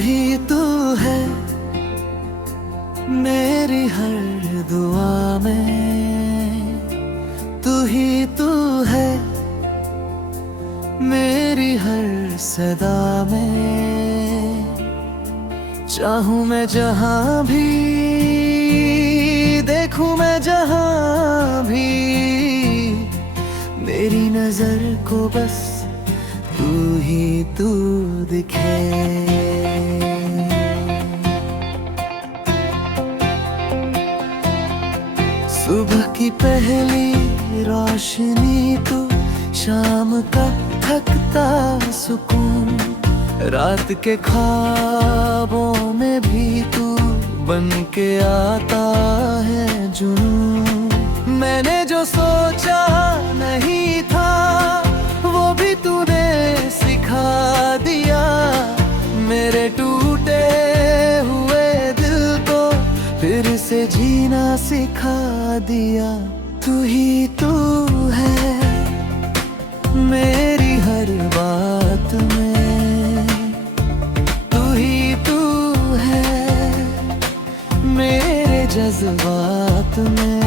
ही तू है मेरी हर दुआ में, तू ही तू है मेरी हर सदा में। चाहूं मैं जहां भी, देखूं मैं जहां भी, मेरी नजर को बस तू ही तू दिखे। सुबह की पहली रोशनी तू, शाम का थकता सुकून, रात के ख्वाबों में भी तू बन के आता है जुनून। मैंने जो सोचा नहीं था वो भी तूने सिखा दिया, मेरे टूटे हुए दिल को फिर से जीना सिखा दिया। तू ही तू है मेरी हर बात में, तू ही तू है मेरे जज्बात में।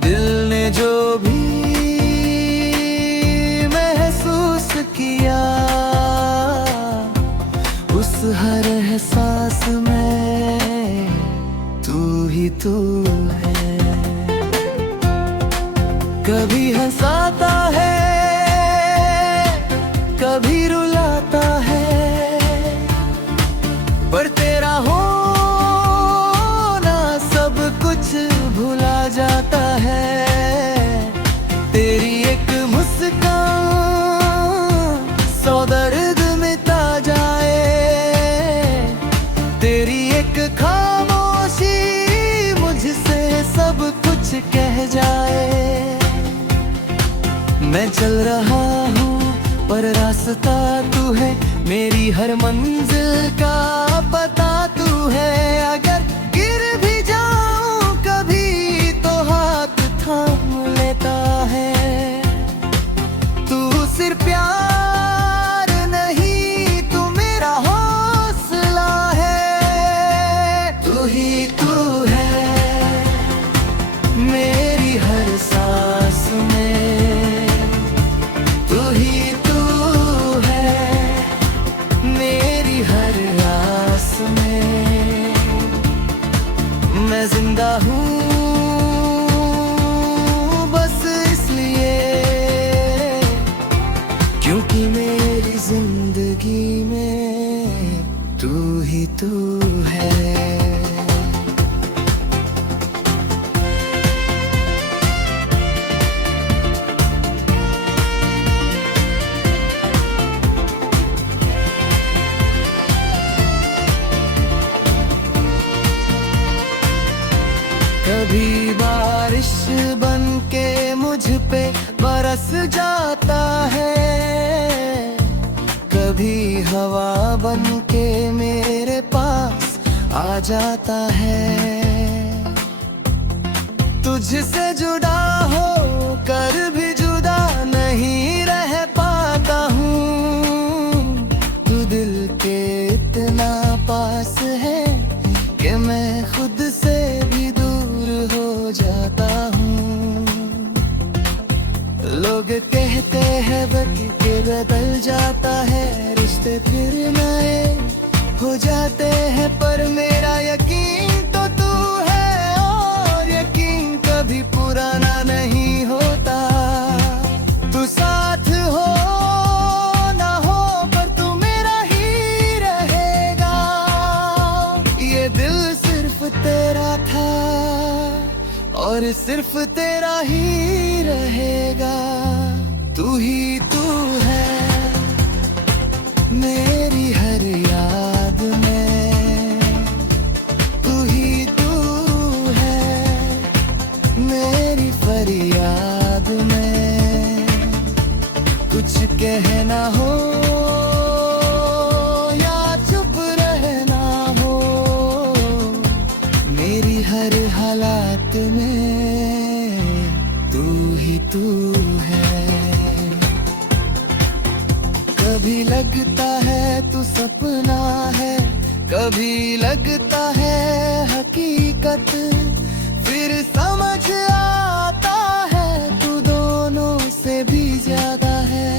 दिल ने जो भी महसूस किया, उस हर एहसास में तू ही तू है। कभी हंसाता है, कभी रुलाता है, पर तेरा होना सब कुछ भुला जाता है। तेरी एक मुस्कान सौ दर्द मिटा जाए, तेरी एक खामोशी मुझसे सब कुछ कह जाए। मैं चल रहा हूँ पर रास्ता तू है, मेरी हर मंजिल का पता तू है। अगर गिर भी जाऊं कभी तो हाथ थाम लेता है। तू सिर्फ प्यार नहीं, तू मेरा हौसला है। तू ही तू है मेरी हर सांस में, तू ही तू है मेरी हर आस में। मैं जिंदा हूँ बस इसलिए क्योंकि मेरी जिंदगी में तू ही तू है। कभी बारिश बन के मुझ पे बरस जाता है, कभी हवा बन के मेरे पास आ जाता है। तुझसे जुड़ा हो कर भी जुदा नहीं रह पाता हूँ। तू दिल के इतना पास है कि मैं खुद से भी हो जाता हूँ। लोग कहते हैं वक्त के बदल जाता है, रिश्ते फिर नए हो जाते हैं, पर मेरा यकीन तो तू है और यकीन कभी पुराना नहीं होता। तू साथ हो ना हो पर तू मेरा ही रहेगा, ये दिल सिर्फ तेरा था और सिर्फ तेरा ही रहेगा। तू ही तू है मेरी हर याद में, तू ही तू है मेरी फरियाद में। कुछ कहना हो या चुप रहना हो, मेरी हर हालात में तू ही तू है। सपना है, कभी लगता है हकीकत, फिर समझ आता है तू दोनों से भी ज्यादा है।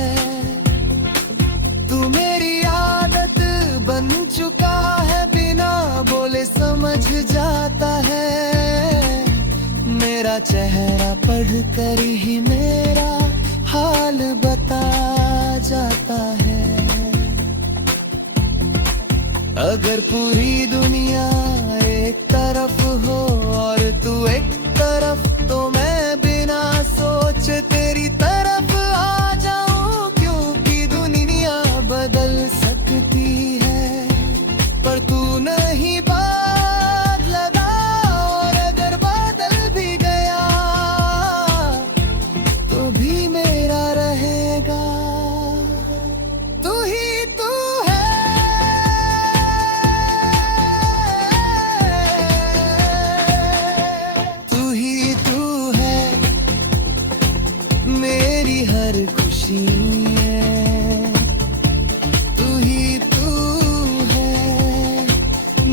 तू मेरी आदत बन चुका है, बिना बोले समझ जाता है। मेरा चेहरा पढ़कर ही मेरा हाल बता जाता है। अगर पूरी दुनिया एक तरफ हो और तू एक तरफ, तो मैं बिना सोचे तेरी तरफ आ जाऊं, क्योंकि दुनिया बदल सकती है पर तू नहीं बदलता। और अगर बदल भी गया तो भी मेरा रहेगा। तू ही तू है, तू ही तू है, मेरी हर खुशी है। तू ही तू है,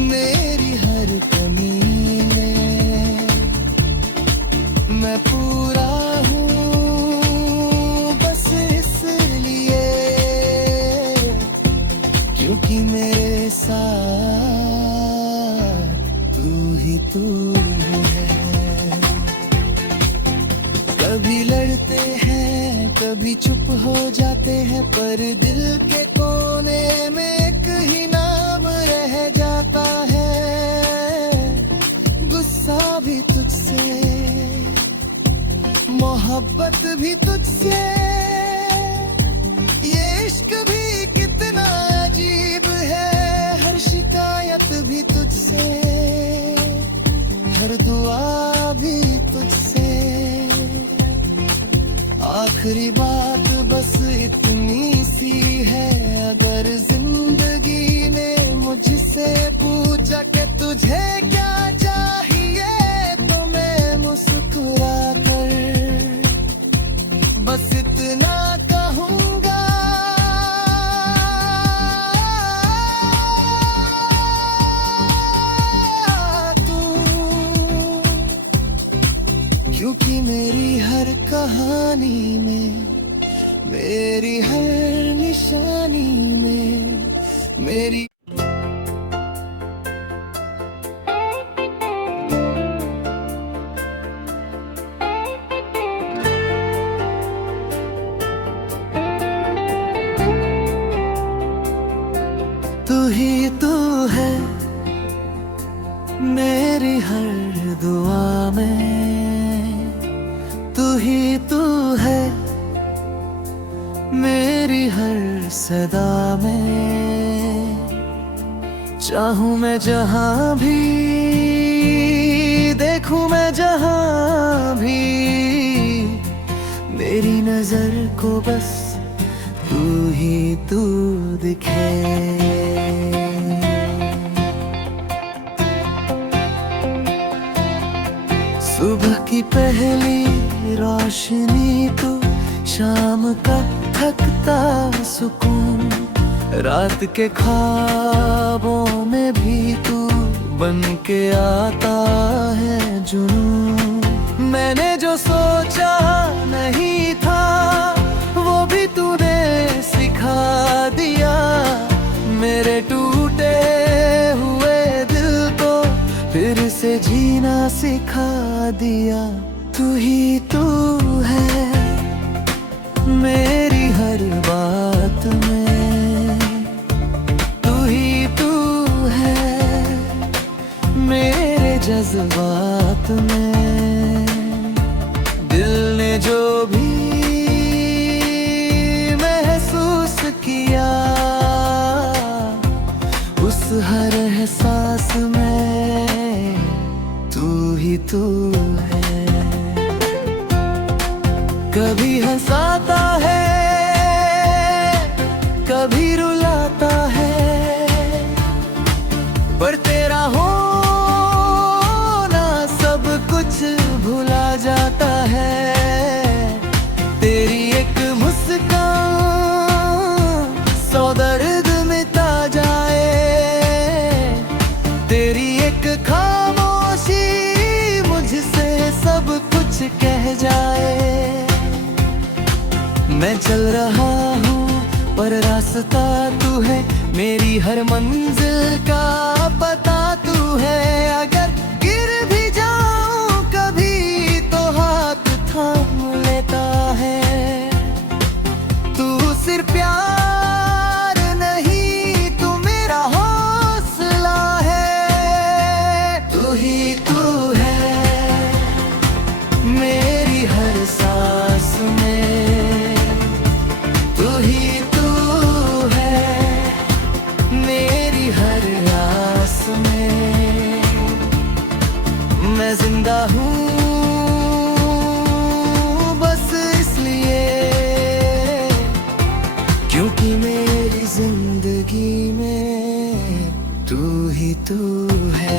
मेरी हर कमी है। मैं पूरा हूँ बस इसलिए, क्योंकि मेरे साथ तू ही तू है। कभी लड़ते हैं, कभी चुप हो जाते हैं, पर दिल के कोने में एक ही नाम रह जाता है। गुस्सा भी तुझसे, मोहब्बत भी तुझसे, ये इश्क भी कितना अजीब है। हर शिकायत भी तुझसे, हर दुआ भी तुझसे। आखिरी बात बस इतनी सी है, अगर जिंदगी ने मुझसे पूछा कि तुझे क्या चाहिए, तो मैं मुस्कुरा कर बस इतना कहूँगा, क्योंकि मेरी हर कहानी में, मेरी हर निशानी में, मेरी तू ही तू है, मेरी हर दुआ में। तू ही तू है, मेरी हर सदा में। चाहूं मैं जहां भी, देखूं मैं जहां भी, मेरी नजर को बस तू ही तू दिखे। सुबह की पहली रोशनी तू, शाम का थकता सुकून, रात के ख्वाबों में भी तू बन के आता है जुनून। मैंने जो सोचा नहीं था वो भी तूने सिखा दिया, मेरे टूटे हुए दिल को फिर से जीना सिखा दिया। तू ही तू है, मेरी हर बात में। तू ही तू है, मेरे जज्बात में। दिल ने जो भी महसूस किया, उस हर एहसास में तू ही तू है। कभी हंसाता है, कभी रुलाता है, पर तेरा होना सब कुछ भुला जाता है। तेरी एक मुस्कान सौ दर्द मिटा रह जाए। मैं चल रहा हूँ पर रास्ता तू है, मेरी हर मंजिल का पता तू है। अगर गिर भी जाऊं कभी तो हाथ थाम लेता है। तू सिर्फ प्यार नहीं, तू मेरा हौसला है। तू ही तू है मेरी हर सांस में, तू ही तू है मेरी हर आस में। मैं जिंदा हूँ बस इसलिए क्योंकि मेरी जिंदगी में तू ही तू है।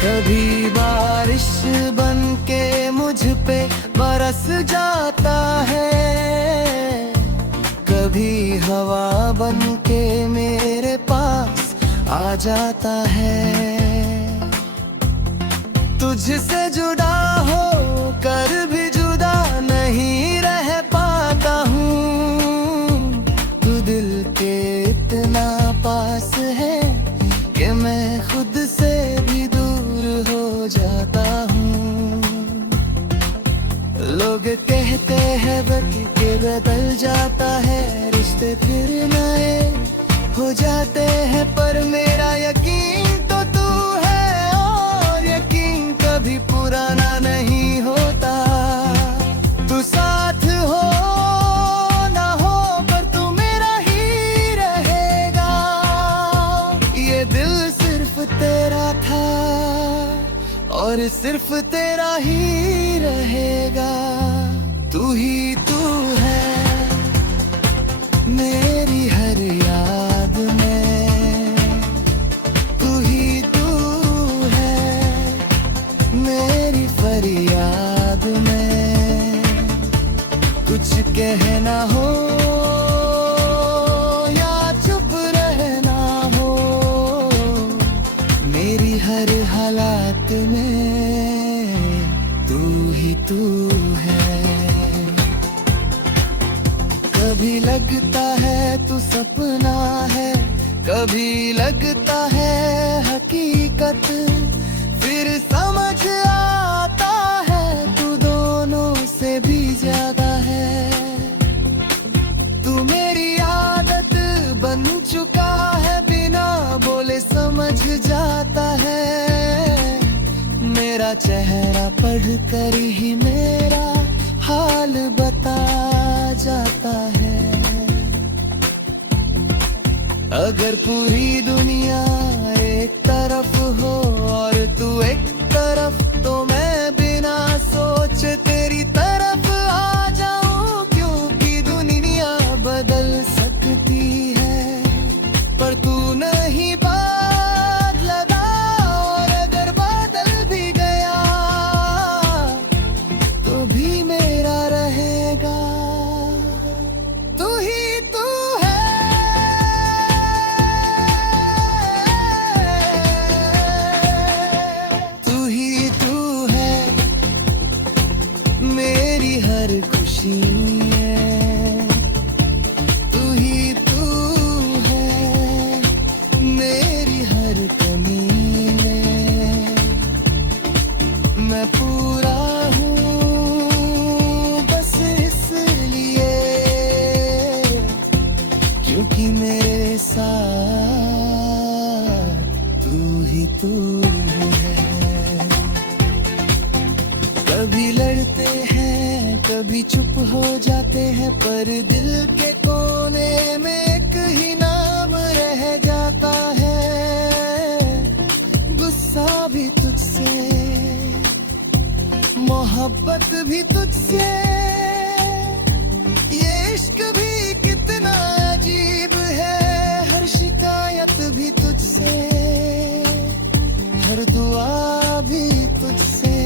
कभी बारिश बन के मुझ पे बरस जाता है, कभी हवा बन के मेरे पास आ जाता है। तुझसे जुड़ा हो कर भी जुदा नहीं रह पाता हूँ। तू दिल के इतना पास है कि मैं खुद से भी दूर हो जाता हूँ। लोग कहते हैं वक्त के बदल जाता है, रिश्ते फिर नए हो जाते हैं, पर मेरा यकीन तो तू है और यकीन कभी पुराना नहीं होता। तू साथ हो ना हो पर तू मेरा ही रहेगा। ये दिल सिर्फ तेरा था और सिर्फ तेरा ही रहेगा। तू ही तू है मेरी हर याद में, तू ही तू है मेरी फरियाद में। कुछ कहना हो या चुप रहना हो, मेरी हर हालात में तू ही तू है। कभी लगता है तू सपना है, कभी लगता है हकीकत, फिर समझ आता है तू दोनों से भी ज्यादा है। तू मेरी आदत बन चुका है, बिना बोले समझ जाता है। मेरा चेहरा पढ़कर ही मेरा हाल बता जाता है। अगर पूरी दुनिया एक तरफ हो और तू एक तरफ, तो मैं बिना सोचे तेरी तरफ आ जाऊं, क्योंकि दुनिया बदल सकती है पर तू नहीं बदलता। और अगर बदल भी गया तो भी मेरा रहेगा। तू ही तू है तू ही तू है मेरी हर खुशी में, तू ही तू है मेरी हर कमी में। मैं पूरा हूँ बस इसलिए क्योंकि मेरे साथ तू ही तू है। कभी लड़ते हैं कभी चुप हो जाते हैं, पर दिल के कोने में एक ही नाम रह जाता है। गुस्सा भी तुझसे, मोहब्बत भी तुझसे, ये इश्क भी कितना अजीब है। हर शिकायत भी तुझसे, हर दुआ भी तुझसे।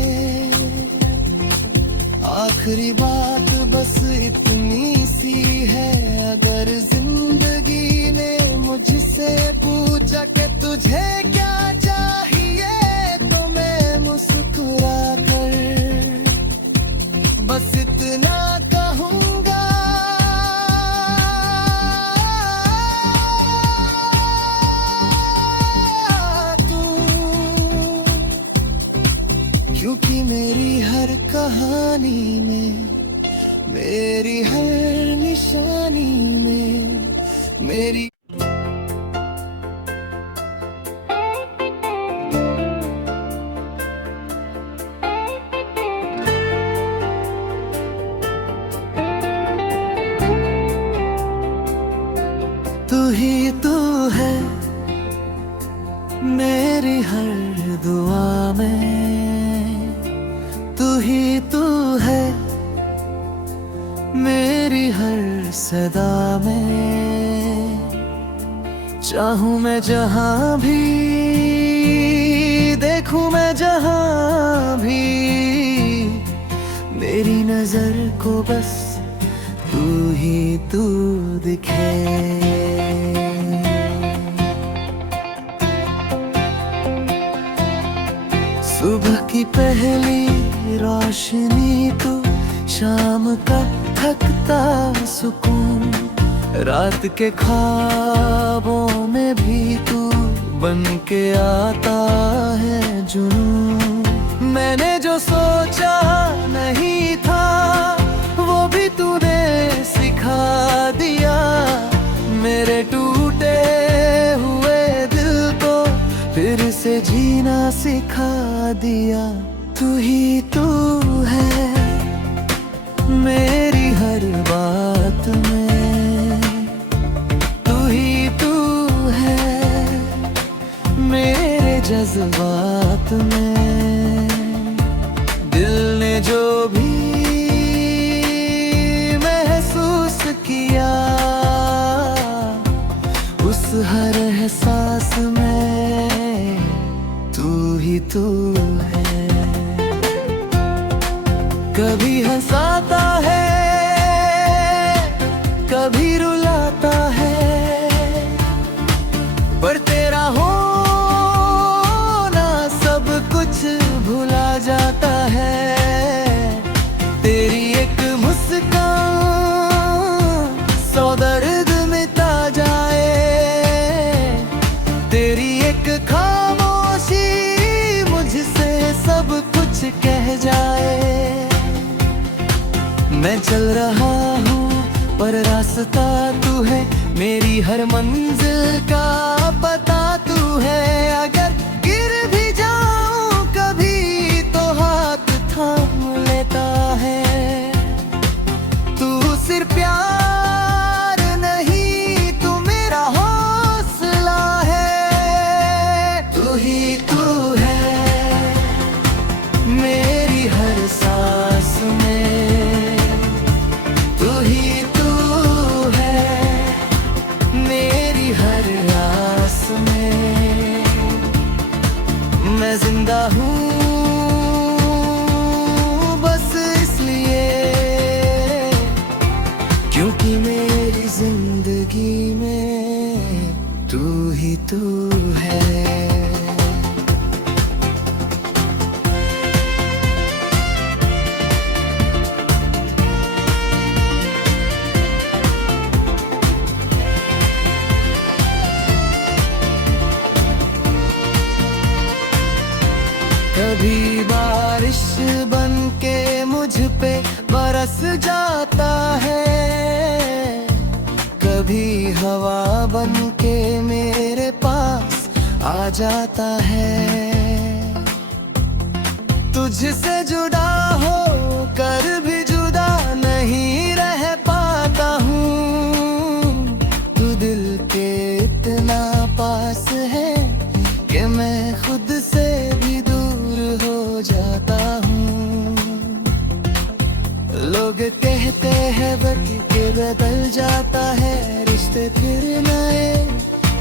आखिरी बात बस इतनी सी है, अगर जिंदगी ने मुझसे पूछा कि तुझे क्या चाहिए, तो मैं मुस्कुरा कर बस इतना कहूँगा, क्योंकि मेरी हर कहानी में, मेरी हर निशानी में, मेरी तू ही तू है मेरी हर दुआ में, तू ही तू है मेरी हर सदा में। चाहूं मैं जहां भी, देखूं मैं जहां भी, मेरी नजर को बस तू ही तू दिखे। सुबह की पहली रोशनी तू, शाम का थकता सुकून, रात के ख्वाबों में भी तू बन के आता है जुनून। मैंने जो सोचा नहीं था वो भी तूने सिखा दिया, मेरे टूटे हुए दिल को फिर से जीना सिखा दिया। तू ही तू है मेरी हर बात में, तू ही तू है मेरे जज्बात में। दिल ने जो भी महसूस किया, उस हर एहसास में तू ही तू है। कभी हंसाता है, कभी रुलाता है, पर तेरा होना सब कुछ भुला जाता है। तेरी एक मुस्कान सौ दर्द मिटा जाए, तेरी एक खामोशी मुझसे सब कुछ कह जाए। मैं चल रहा हूँ पर रास्ता तू है, मेरी हर मंजिल का पता तू है। अगर गिर भी जाऊं कभी तो हाथ थाम लेता है। तू सिर्फ प्यार नहीं, तू मेरा हौसला है। तू ही तू है मेरी हर सांस में, तू ही तू है मेरी हर आस में। मैं जिंदा हूँ बस इसलिए क्योंकि मेरी जिंदगी में तू ही तू है। कभी बारिश बन के मुझ पे बरस जाता है, कभी हवा बन के मेरे पास आ जाता है। तुझसे जुड़ा हो कर भी जुदा नहीं रह पाता हूँ। तू दिल के इतना पास है कि मैं खुद से भी दूर हो जाता हूँ। लोग कहते हैं वक्त के बदल जाता है, रिश्ते फिर नए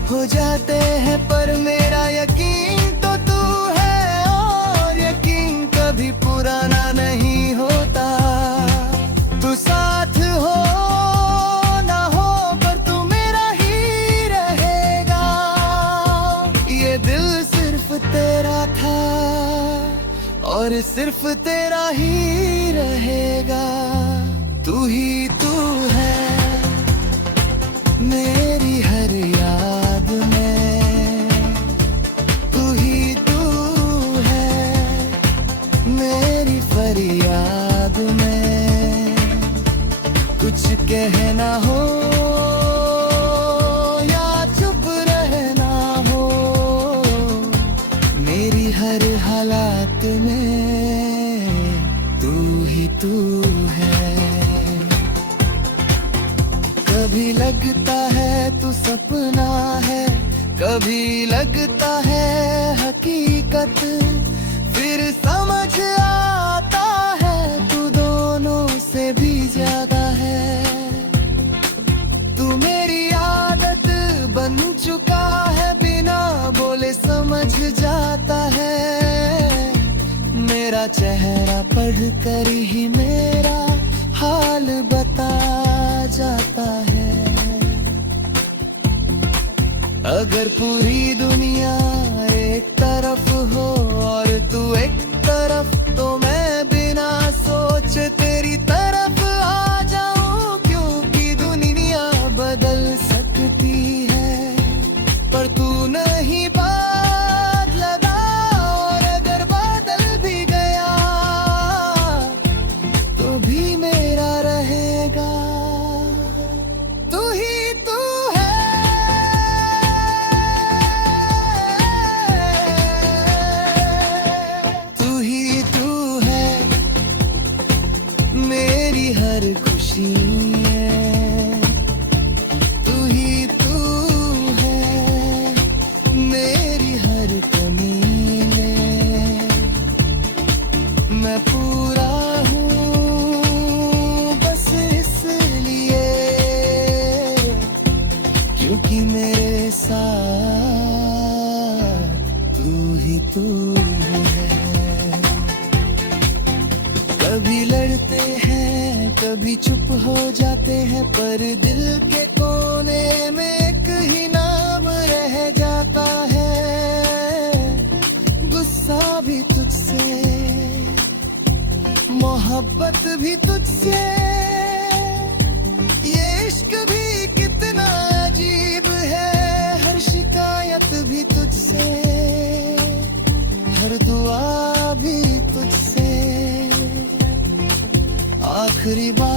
हो जाते हैं, पर मेरा यकीन तो तू है और यकीन कभी पुराना नहीं होता। और सिर्फ तेरा ही रहेगा। तू ही तू है मेरी हर याद में, तू ही तू है मेरी फरियाद में। कुछ कहना हो या चुप रहना हो, मेरी हर हालात में तू ही तू है। कभी लगता है तू सपना है, कभी लगता है हकीकत, फिर समझ आता है तू दोनों से भी ज्यादा है। तू मेरी आदत बन चुका है, बिना बोले समझ जाता है। मेरा चेहरा पढ़कर ही मेरा हाल बता जाता है। अगर पूरी दुनिया एक तरफ हो और तू एक तरफ, तो मैं बिना सोचे तेरी तरफ आ जाऊं, क्योंकि दुनिया बदल सकती है पर तू नहीं बदलता। और अगर बदल भी गया तो भी मेरा रहेगा। तू ही तू है, तू ही तू है मेरी हर खुशी है। तू ही तू है मेरी हर कमी में। मैं पूरा हूँ बस इसलिए क्योंकि मेरे साथ तू ही तू है। कभी लड़ते हैं कभी चुप हो जाते हैं, पर दिल के कोने में एक ही नाम रह जाता है। गुस्सा भी तुझसे, मोहब्बत भी तुझसे, ये इश्क भी कितना अजीब है। हर शिकायत भी तुझसे, हर दुआ भी तुझसे, आखिरी बात